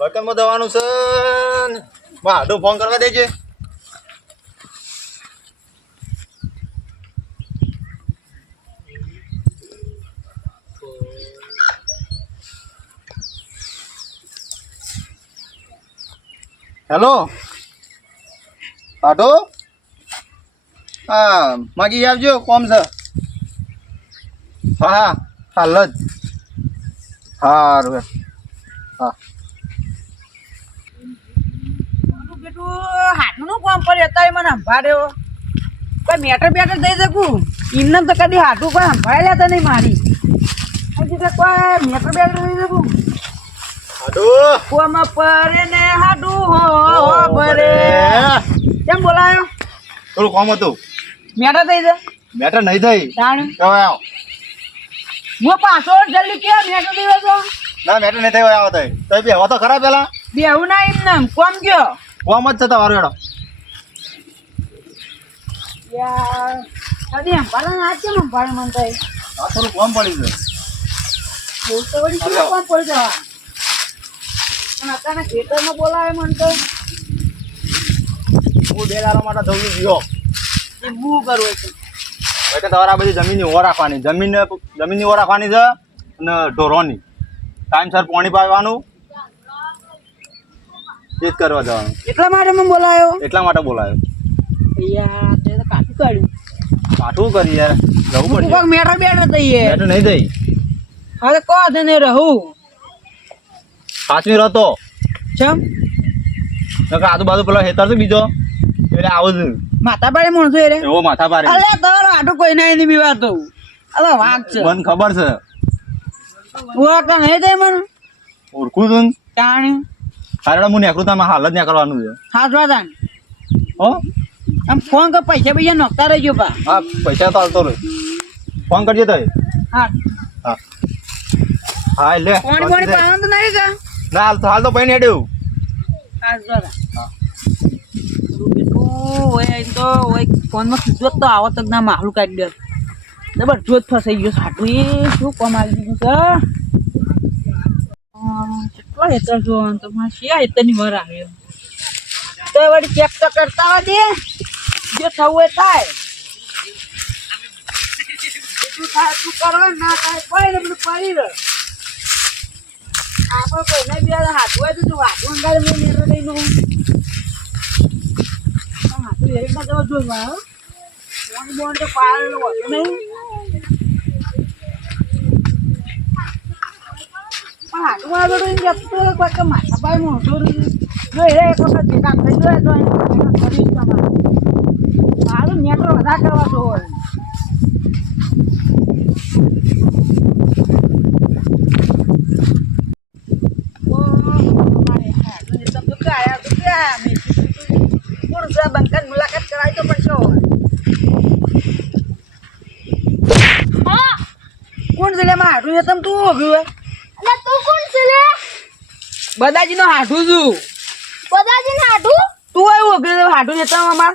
વકલમાં જવાનું છે હાડું ફોન કરવા દેજે. હેલો હાડો હા માગી આવજો કોમ છે. હા હા હાલ જ સારું હા હાથનું કામ પડે અત્યારે મને સંભાળ્યો કોઈ મેટર બેટર દઈ શકું એમને તો કદી હાથું કોઈ સંભાળી લેતા નહીં મારી કોઈ મેટર બેટર દઈ શકું હાડું કોમ પડે ને હાડું હો ભરે કેમ બોલાયો થોડું કોમ હતું. મેટર દઈ દે મેટર નહીં થઈ જાણ કહેવાય આવો હું પાછો જલ્દી કે મેટર દઈ દો ના મેટર નહીં થઈ આવો તો બે હવા તો ખરા પેલા બેવું ના એમને કોમ ગયો કોમ જ છે તમારું એડો યાર કદી સંભાળે ને આજ કેમ સંભાળે મને તો આ થોડું કોમ પડી ગયું. બહુ તો વળી કેમ કોમ પડી જવા પણ અત્યારે ખેતરમાં બોલાવે મને તો હું 2 દાડા માટે જવું ગયો એ બું કરવું છે એટલે તમારે આ બધી જમીનની ઓર રાખવાની જમીનની ઓર રાખવાની છે અને ઢોરોની ટાઈમસર પાણી પાવાનું એ જ કરવા જવાનું. એટલા માટે મેં બોલાયો એટલા માટે બોલાયો. યાર તે તો કાઠું કાઢ્યું પાછું કરી યાર જવું પડશે. કોક મેટર બેટર દઈએ મેટર નહીં થઈ હવે કો દે ને રહું કાશ્મીર હતો ચમ નકર આજુબાજુ પેલો હેતર છે બીજો એટલે આવું જ માથા પાડે માણસો રે એવો માથા પારે અલે તારો આટું કોઈ ના એની બીવા તો અરે વાઘ છે મને ખબર છે ઓ કા નહીં દે મને ઓળખું છું ને. તાણી કારણ હું નેકરું તમે હાલ જ ને કરવાનું છે હાથ વાદાન હો આમ ફોન કર પૈસા પૈસા નોખતા રહેજો પા હા પૈસા તો હાલતો રહે ફોન કરજો તો હા હા હા લે પાણી પાણી પાવાનું તો નહીં કા ના હાલ તો પૈને હેડ્યું હાથ વાદા હા ઓય એમ તો ઓય ફોનમાં કીધું તો આવત જ ના મારું કાઢી દે જબરજસ્ત ફસાઈ ગયો સાટું એ શું કોમ આવી દીધું છે કેટલા હેતર જોવાનું તો મારે શિયા હેતરની વર આવ્યો તો વળી ચેક તો કરતા હોય દે જે થવું હોય થાય શું થાય શું કરવા ના થાય કોઈ ને બધું પડી રહે આપણે કોઈને બે હાથ હોય તો હાથું અંગારે મેં નેરો લઈને હાથું એરીમાં જવા જોવા ફોન બોન તો પાડેલો હતો નહીં પણ હાથું આગળ જતો કોઈ કે માથા પાય મોટો જો એ એક વખત ભેગા થઈ જાય તો એને કરીશ તમારે સારું મેટ્રો વધારે કરવા તો હોય બંકન મુલાકાત કરાવી તો પડશો કોણ છે માં હાડું છે તમે તું ઓગ્યું અલે તું કોણ છે લે બદાજી નો હાડું છું બદાજી ને હાડુ તું એવું ઓગ્યું હાડું છે તમે અમાર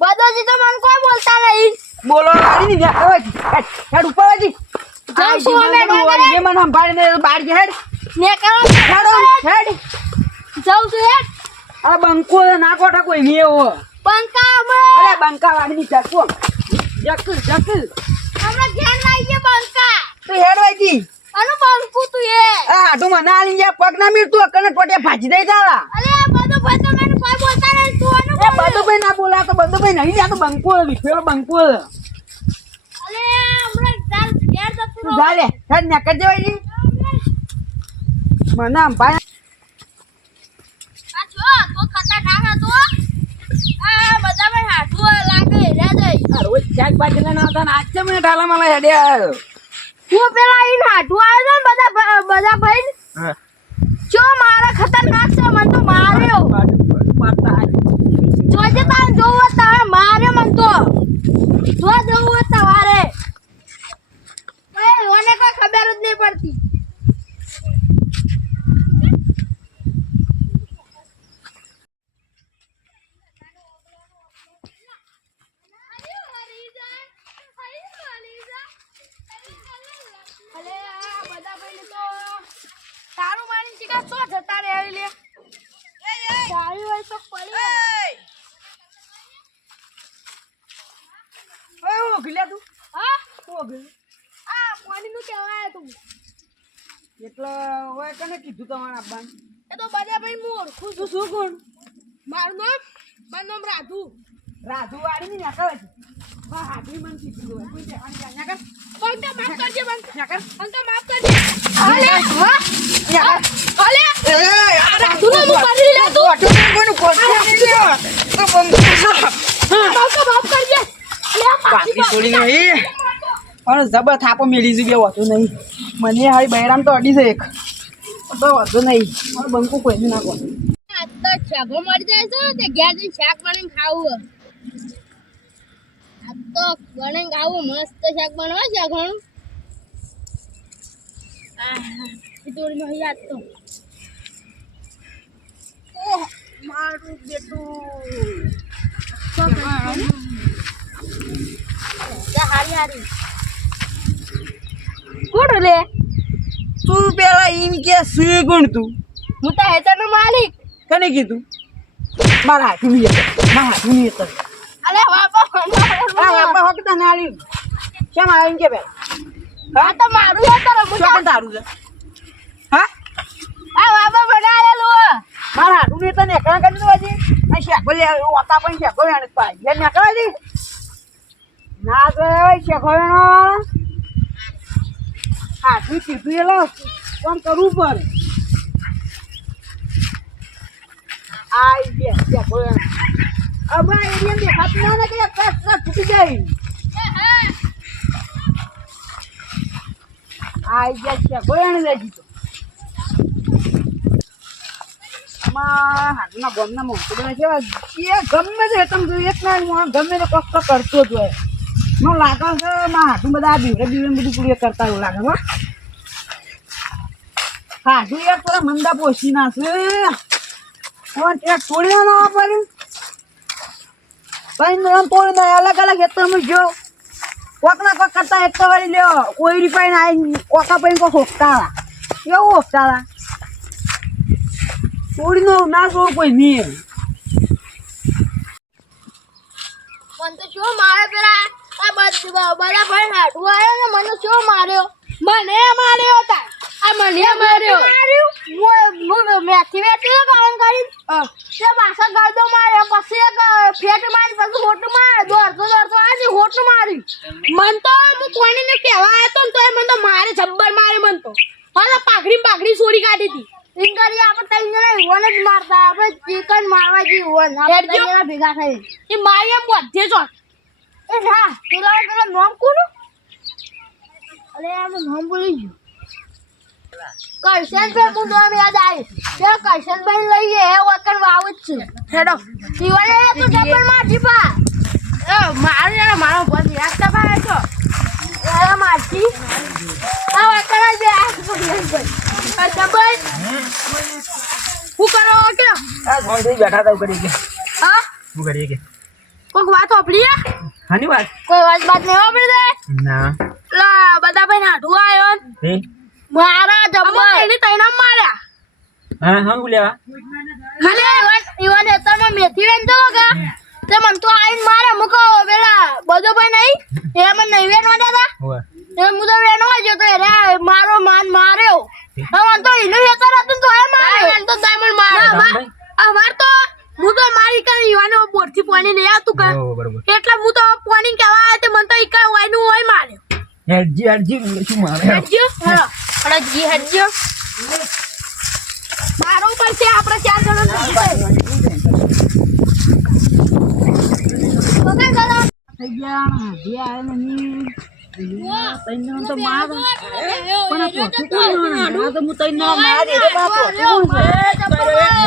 બદાજી તો મને કોઈ બોલતા નહીં બોલો આડી ની હેડ ઉપર આજી જાઉં છું અમે જે મને સંભાળીને બહાર જે હેડ ને કરો હેડ જાઉં છું હેડ અરે બંકો ના કોઠા કોઈ નહીં એવો બંકા અમે અરે બંકા વાળી ની ચાકુ જકલ અમે ઘેર લાવીએ બંકા તું હેડ વાજી અનુ બંકુ તું એ આ હાડું મને આલી જા પગ ના મીર તું અકને ટોટિયા ભાજી દઈ તારા અલે બધું ભાઈ તો મને કોઈ બોલતા નહીં તું અનુ એ બધુભાઈ ના બોલા તો બધુભાઈ નહીં જા તો બંકો વિફેલો બંકો અલે હમણાં ચાલ ઘેર જતું તું જા લે હેડ ને કર દેવાજી મને આમ ભાઈ આ છો તો ખતરનાક હતો આ બધા ભાઈ હાથું લાગે હેરા જઈ રોજ ચાક બાજલે ના હતા ને આજ છે મને ઢાલા માલા હેડ્યા હું પેલા ઈન હાથું આવ્યો ને બધા ભાઈ હા જો મારા ખતરનાક છે મને તો માર્યો જોજે તાર જોવો તારે માર્યો મન તો જો જોવો તમારે એ ઓને કોઈ ખબર જ નહીં પડતી અલે આ બધા ભાઈ તો તારું માની શીખા છો જતા રે લે તો પડી ઓય ઓગલ્યા તું હા ઓગલ આ પાણીનું કહેવાય તું એટલે ઓય કને કીધું તમારે આપવાનું એ તો બધા ભાઈ હું ઓળખું તું શું કોણ મારું નામ રાધુ રાધુ વાળી ની નાખાવે છે હા હાથી મન કીધું હોય કોઈ દેવાની નાખર બંધ માફ કરજે બંધ નાખર બંધ માફ કરજે અલે હા અલે એ રાધુ નું કરી લે તું ઓટો કોનું કોણ તો માફ કરજે લે પાકી છોડી નહીં પણ જબર થાપો મેલી જગ્યા હોતું નહીં મને હારી બૈરામ તો અડી છે એક તો વાંધો નહીં હવે બંકુ કોઈ નાખો આ તો શાકો મળી જાય છે તે ઘેર જઈને શાક બનાવીને ખાવું આ તો બનાવીને ખાવું મસ્ત શાક બનાવે છે ઘણું ખીચડીમાં યાદ તો ઓહ મારું બેટું હારી કોણ લે તું પેલા ઈમ કે સુઈ ગુણ તું હું તો હેતરનો માલિક કને કીધું મારા હાથું નહીં હતો અલે બાપા આ બાપા હકતા ના આલી કેમ આવીને કે પેલા આ તો મારું હેતર હું શું પણ તારું છે હા આ બાપા બનાવેલું મારા હાથું નહીં તને એકલા કરી દો હજી આ શેકો લે ઓતા પણ શેકો વેણ પાય લે નીકળવા દી ના તો શેકો વેણો હાથું કીધું એ લો કોણ કરવું પડે આઈ બે શેકો વેણ હવે એરિયન દેખાતું ના ને કે કસ ફૂટી જાય આઈ ગયા શેકો વેણ લઈ દીધો હાથના ગમના મોટો બધા કેવા એ ગમે તે તમે એક ના ગમે તે કષ્ટ કરતો જ હોય મને લાગે છે મારા હાથું બધા બીવરે બધું પૂરી કરતા એવું લાગે હો હાથું એક થોડા મંદા પોસી નાખે એક તોડી ના વાપર્યું કઈ તોડી દે અલગ અલગ ખેતરમાં જો કોક ના કોક કરતા એક તો વાળી લ્યો કોઈ રીપાઈને આવી કોકા પૈન કોઈ હોકતા એવું હોકતા થોડી નો ના જોવું કોઈ નહીં મને તો શું મારે પેલા આ બધા ભાઈ હાડું આવ્યો ને મને શું માર્યો મને માર્યો તા આ મને માર્યો હું મેથી વેઠી કામ કરી તે પાછા ગળદો માર્યો પછી એક ફેટ મારી પછી હોટું મારે દોડતો આજે હોટું માર્યું મન તો હું કોઈને કહેવા આવ્યો તો ને મને તો મારે જબ્બર મારે મન તો હા પાઘડી સોરી કાઢી હતી ઇંગરી આપણે ત્રણ જણા ઈવન જ મારતા આપણે ચિકન મારવા જઈએ ઈવન આપણે ત્રણ જણા ભેગા થઈ એ મારી એમ બધે જો એ હા પેલા નામ કોનું અરે આનું નામ ભૂલી ગયું કરશન ભાઈ હું નામ યાદ આવી તે કરશન ભાઈ લઈએ એ વખત વાવ જ છે હેડો ઈવન તું ડબલ મારજી પા એ મારો બસ રાખતા ભાઈ તો એ મારજી આ વખત જ આ ડબલ હું કરો કે આ ઘોડી બેઠા તા કરી ગયા હા હું કરીએ કે કોઈ વાત ઓપડી હાની વાત કોઈ વાત નહીં ઓપડી દે ના લા બધા ભાઈ નાઠું આવ્યો હે મારા જબ્બર એની તૈનામ માર્યા હા હા બોલ્યા ખાલે ઈવન એતરમાં મેથી વેંચો કે તે મન તો આઈને મારે મુકો પેલા બધો ભાઈ નહીં એ મને નહીં વેણવા દેતા હોવે એ મુદો વેણવા જો તો રે મારો માન માર્યો મન તો ઈનો હેતર હતું તો એ માર્યો તો દામણ માર્યો આ વાર તો હું તો મારી કરી ઈવાનો બોરથી પાણી લઈ આવતું કે બરોબર એટલે હું તો પાણી કહેવા આવે તે મન તો ઈકા વાયનું હોય માર્યો હેડજી શું મારે હટજો હેડો જી હટજો મારો પડશે આપણે ચાર જણા થઈ ગયા જે આવે ને ની તૈન તો માર પણ તો કોણ આ તો હું તૈન માર દે બાપો કોણ છે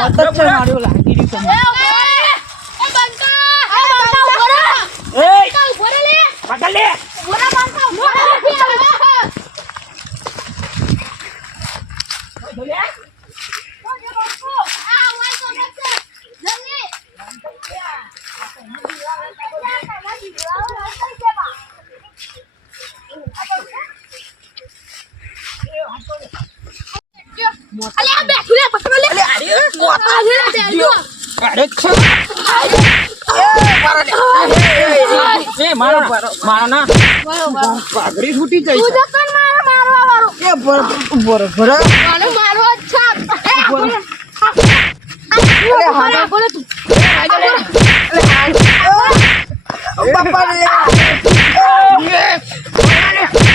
મત છે માર્યો લાગી રહ્યું તમને એ પકડ લે અલ્યા બેઠું મારે એ મારો મારો ના પાઘડી છૂટી જાય તું તો કોણ મારવા વાળો એ બરોબર મને મારવો જ છે બોલે તું બાપા રે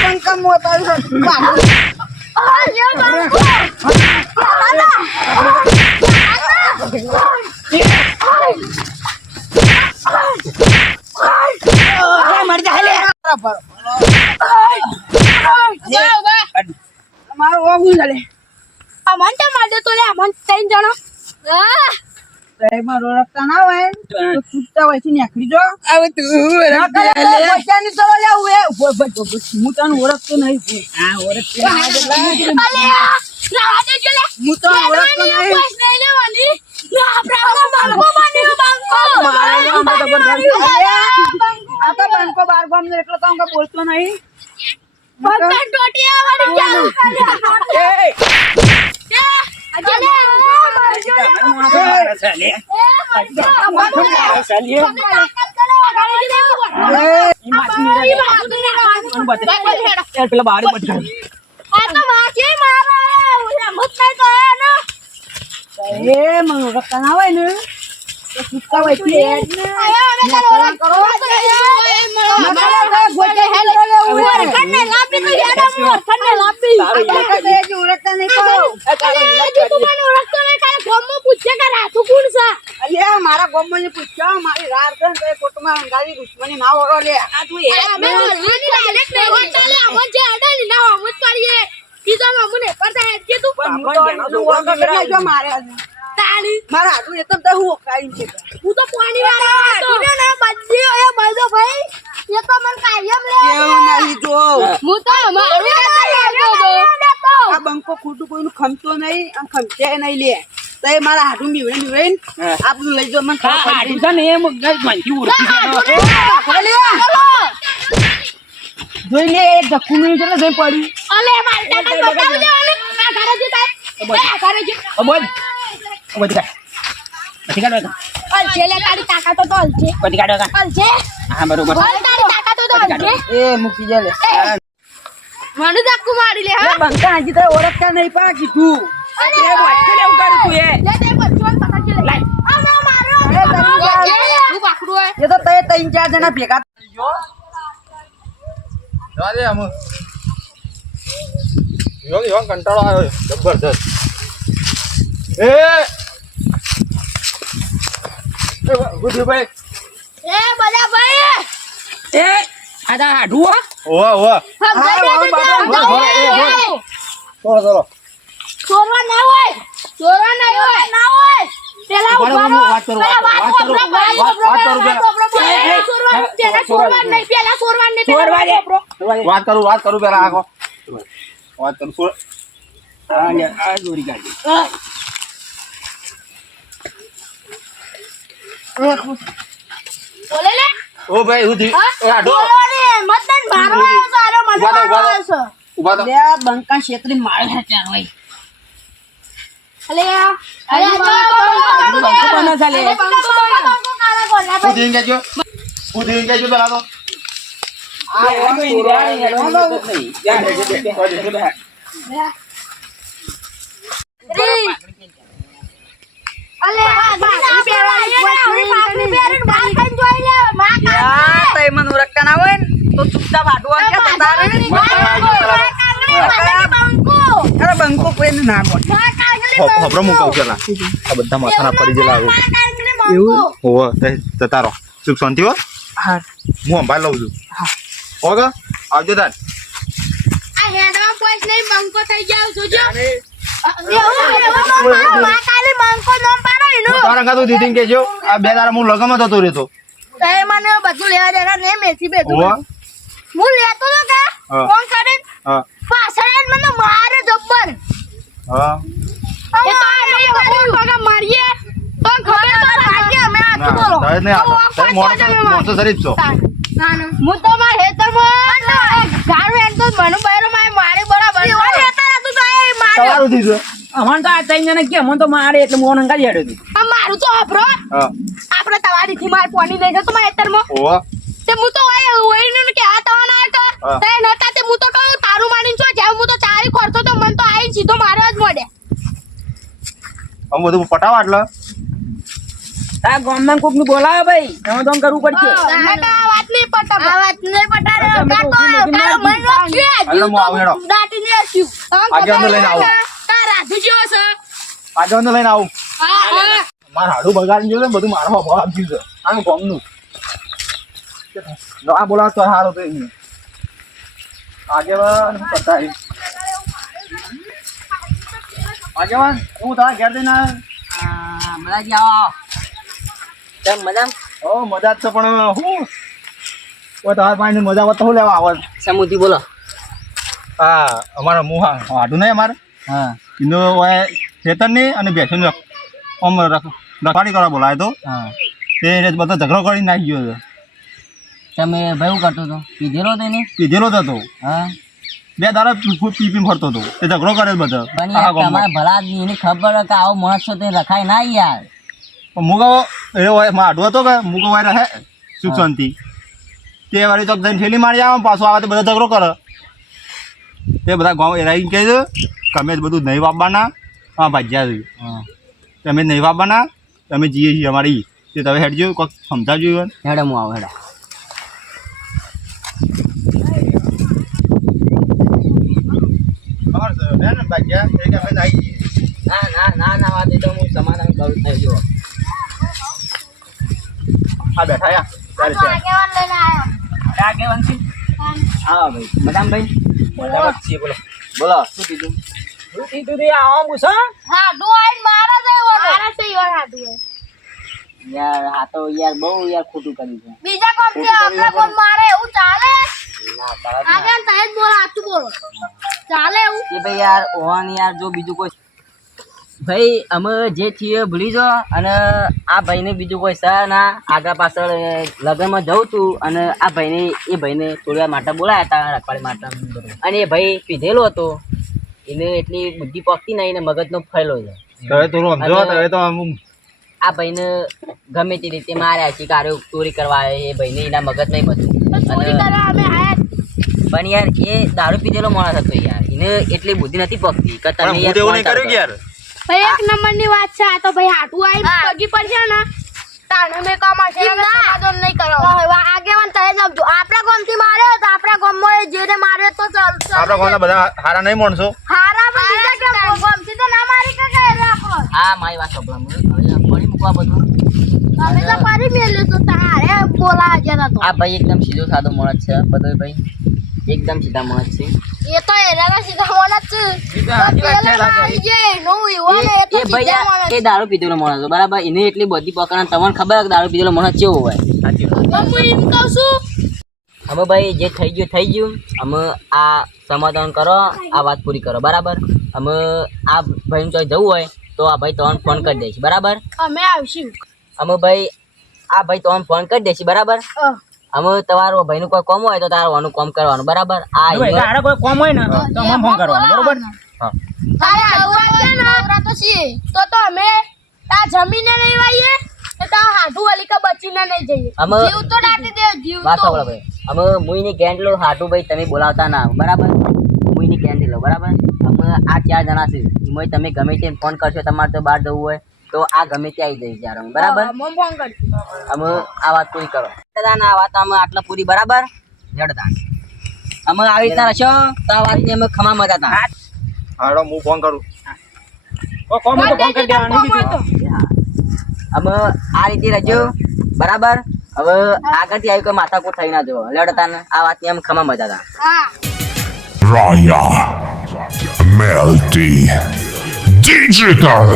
પંકા મોટા મર જા લે મારો ઓગું ચાલે અમન તો માર દે તો લે અમન ત્રણ જણા મારો રસ્તા ના હોય તો છૂટતા હોય છે નીકળી જો હવે તું પૈસાની તો લેવું એ હું તને ઓળખતો નહીં હા ઓળખતો અલે ના દે જો લે હું તો ઓળખતો નહીં બસ નહીં લેવાની ના આપણે બંકો બન્યો બંકો આ તો બંકો બાર ગામ નો એટલો તો હું બોલતો નહીં બંકો ટોટિયા વાળી ચાલુ પેલા બાર બટકા એ મને રસ્તા ના હોય ને તો સુટકા હોય મારા ગોમમાં પૂછ્યા મારી રાર છે કોટમાં ગાડી દુશ્મની ના ઓળો લે આ તું મારા હાથું એ તો હું કાઈ છે હું તો પાણી વાળો ના બધી એ બધો ભાઈ એ તો મને કાયમ લે એવું નહીં જો હું તો મારું આ બંકો ખોટું કોઈનું ખમતો નહીં અને ખમતે નહીં લે તો એ મારા હાથું બીવડે આપણું લઈ જો મને હાથું છે ને એમ ગંજી ઉડતી જોઈ લે એક ધક્કું નહીં એટલે જઈ પડી અલે મારી ટાટા બતાવ દે ઓલે આ ઘરે જતા આ ઘરે જ બોલ બધી કાઢ અલ છે લે તારી તાકાત તો અલ છે બધી કાઢો અલ છે હા બરોબર બોલ તારી તાકાત તો અલ છે એ મૂકી જા લે મને ધક્કુ મારી લે હા બંકા હજી તો ઓળખતા નહીં પા કીધું અરે એ વાટકે લેવું કરે તું એ લે તે બચ્ચો પકડ કે લે આ મે મારો તું પકડું હોય એ તો તે ત્રણ ચાર જણા ભેગા જવા દે અમુ યો કંટાળો આવ્યો જબરદસ્ત ગુડુભાઈ એ બધા ભાઈ એ આદા હાડુઓ ઓવા ઓવા ચલો ચોરવા ના હોય ના હોય પેલા વાત કરું પેલા આખો વાત કરું આ દોરી કાઢી બોલે લે ઓ ભાઈ ઉધી આડો મતન મારો સારો મને ઉભા તો લે બંકા ક્ષેત્રી માળ હેચાર હોય અલે ઉધી કેજો પેલા તો બંકો કોઈ ના ખબર મૂકાવ પેલા આ બધા માથાના પડી ગયેલા એવું હોવ જતા રહો સુખ શાંતિ હો હા હું અંબાર લઉં છું ઓકે આવજો તાર આ હેડમાં પોઈસ નહીં બંકો થઈ જાવ જોજો તારા કાતો દીદી કેજો આ બે દાડા હું લગમાં જતો રહેતો મને બધું લેવા દેવા ને મેથી બેઠું હોવ હું લેતો તો કે ફોન કરી હા પાછળ જ મને મારે જબ્બર હા એ તો નહીં કર્યું પગા મારીએ તો ખબર તો લાગે અમે આ તો બોલો તારે નહીં આવતો મોટો શરીફ છો હું તો માર હેતરમાં ગાડું એમ તો મને બહેરો મારે બરાબર હેતર હતું તો એ મારે સવાર ઉઠી છો અમન તો આ ત્રણ જણા કે અમન તો મારે એટલે મોન અંગાડી હેડ્યો તું. આ મારું તો અભરો હા આપણે તવારીથી માર પાણી લઈ જતો મારા ખેતરમાં ઓહો તે હું તો ઓઈને કે આ તવાના આવ્યો હા. તો તે નતા તે હું તો કહું તારું મારીને છો જાવ હું તો ચારી ખોરતો તો મન તો આવીને સીધો મારવા જ મળે આમ બધું પટાવા એટલે આ ગામમાં કોકનું બોલાવે ભાઈ એમાં તો આમ કરવું પડશે. આ વાત નહીં પટા આ વાત નહીં પટા રે તમે તો કાકો ઊભી મૂકીને તારો મન નાખી. છે હાલો, હું આવું હેડો. દાટી ને આસ્યું આજે અંદર લઈને આવું. તાર રાધુ જેવો છે આજે અંદર લઈને આવું હા હા મારા હાડું બગાડી ગયું છે ને બધું મારવા ભાવ આપી છે આનું ગમનું આ બોલાવ તો સારું તો એમ આગેવાન પતાય આગેવાન હું તારા ઘેર જઈને આ મજાજી આવો કેમ મજા ઓ મજા જ છે પણ હું તારા પાસે મજા આવત તો શું લેવા આવત સમુદ્રી બોલો. હા અમારા મુહા હાડું નહીં અમારે હા એનો ખેતરની અને ભેંસોની રખવાડી કરવા બોલાય તો હા તે બધો ઝઘડો કરી નાખી ગયો છે તમે ભાઈ શું કરતો હતો પીધેલો હતો એને પીધેલો જ હતો હા 2 દાડા પી ફરતો હતો તે ઝઘડો કરે બધો પણ યાર તમારે ભલા આદમી એને ખબર હોય કે આવો માણસ છો તે રખાય ના યાર. મુગો એવો હાડું હતો કે મુગો વાય રહે સુખ શાંતિ તે વાળી તો જઈને ઠેલી મારી આવે પાછો આવે તો બધા ઝઘડો કરે તે બધા ગામ એરાઈ કહે છે કે અમે બધું નહીં વાપવાના હા ભાજ્યા છે હા તમે નહીં વાપવાના તમે જઈએ છીએ અમારી તે તમે હેડજો કોઈક સમજાવજો હેડે હું આવું હેડે. ખબર છે બેન ભાજ્યા તે કે અમે આવી જઈએ ના ના ના ના વાત એ તો હું સમાધાન કરું થઈ જો. આ બેઠા યા આ તો આગેવાન લઈને આવ્યો આ કેવાનું છે હા ભાઈ મજામ ભાઈ મજામાં છીએ બોલો બોલો શું કીધું શું કીધું રે આવો પૂછો હાડુ આઈને મારા છે ઈવન હાડુ યાર આ તો યાર બહુ યાર ખોટું કર્યું છે. બીજા કોમ છે આપણે કોમ મારે એવું ચાલે ના ચાલે જ ના. આગળ તાજ બોલ આતું બોલો ચાલે એવું એ ભાઈ યાર ઓન યાર જો બીજું કોઈ ભાઈ અમે જે છીએ ભૂલી જો અને આ ભાઈને બીજું કોઈ છે ના આગળ પાછળ લગ્નમાં જઉં છું અને આ ભાઈને એ ભાઈને થોડી વાર માટે બોલાયા હતા રખવાડી માટે અને એ ભાઈ પીધેલો હતો એને એટલી બુદ્ધિ પકતી નહીં ને મગજનો ફેલો છે. હવે થોડું સમજો હવે તો આ ભાઈને ગમે તે રીતે માર્યા છે કારો ચોરી કરવા આવે એ ભાઈને એના મગજ નહીં બધું ચોરી કરવા અમે આયા પણ યાર એ દારૂ પીધેલો માણસ હતો યાર એને એટલી બુદ્ધિ નથી પકતી કે પણ તમે હું તો એવું નહીં કર્યું કે યાર ભાઈ એક નંબરની વાત છે આ તો ભાઈ હાટુ આઈને પગી પડશે ને તાને મે કમા છે સમાધાન નહીં કરાવો આગેવાન તય સમજો આપણા ગામથી માર્યો તો આપણા ગામમાં જે રે માર્યો તો ચાલશે આપણા ગામના બધા હારા નહીં માણસો હારા પણ બીજા કેમ ગામથી તો ના મારી કે રે આપણો આ મારી વાત સાંભળો હવે પડી મૂકવા બધું તમે તો પારી મેલ્યો તો તારે બોલા જરા તો આ ભાઈ એકદમ સીધો સાદો માણસ છે બધો ભાઈ એકદમ સીધા માણસ છે એ તો એના સીધા મોના છે એ ભાઈ યાર, એ દારૂ પીધેલો માણસ હતો, બરાબર એને એટલી બધી પકડ તમને ખબર કે દારૂ પીધેલો માણસ કેવો હોય. અમે ભાઈ જે થઈ ગયું અમે આ સમાધાન કરો આ વાત પૂરી કરો બરાબર. અમે આ ભાઈને ચોઈ જવું હોય તો આ ભાઈ તમને ફોન કરી દઈશ બરાબર. અમે આવશું અમે ભાઈ આ ભાઈ તમને ફોન કરી દઈશ બરાબર. અમે તમારો ભાઈનું કોઈ કોમ હોય તો તારું કોમ કરવાનું બરાબર. આ તારે કોઈ કોમ હોય ને તો અમે ફોન કરવાનો બરોબર. હા તારે નવરા છે ને નવરા તો છીએ તો અમે આ જમીને નહીં વાઈએ તો હાડું વાલી કા બચીને નહીં જઈએ. અમે જીવ તો દાટી દે જીવ વાત તો સાંભળો ભાઈ, અમે મુઈની કેન્ડ લો હાટુ ભાઈ તમે બોલાવતા ના બરાબર. મુઈની કેન્ડ લો બરાબર. અમે આ 4 જણા છે એમાં તમે ગમે તેમ ફોન કરશો તમારે તો બહાર જવું હોય તો આ ગમે ત્યાં આવી જઈશ યાર અમે બરાબર. અમે ફોન કરશું. અમે આ વાત પૂરી કરો દાદા આ વાત અમે આટલા પૂરી બરાબર જડતા અમે આવી રીતના રહેશો તો આ વાતની અમે ખમા મજા હતા. હાડો હું ફોન કરું. કોમ તો ફોન કરી દેવાનું કીધું. અમે આ રીતે રહેજો બરાબર. હવે આગળથી આવી કોઈ માથાકૂટ થઈ ના જવો લડતા ને આ વાતની અમે ખમા મજા હતા. હા Raya Melty Digital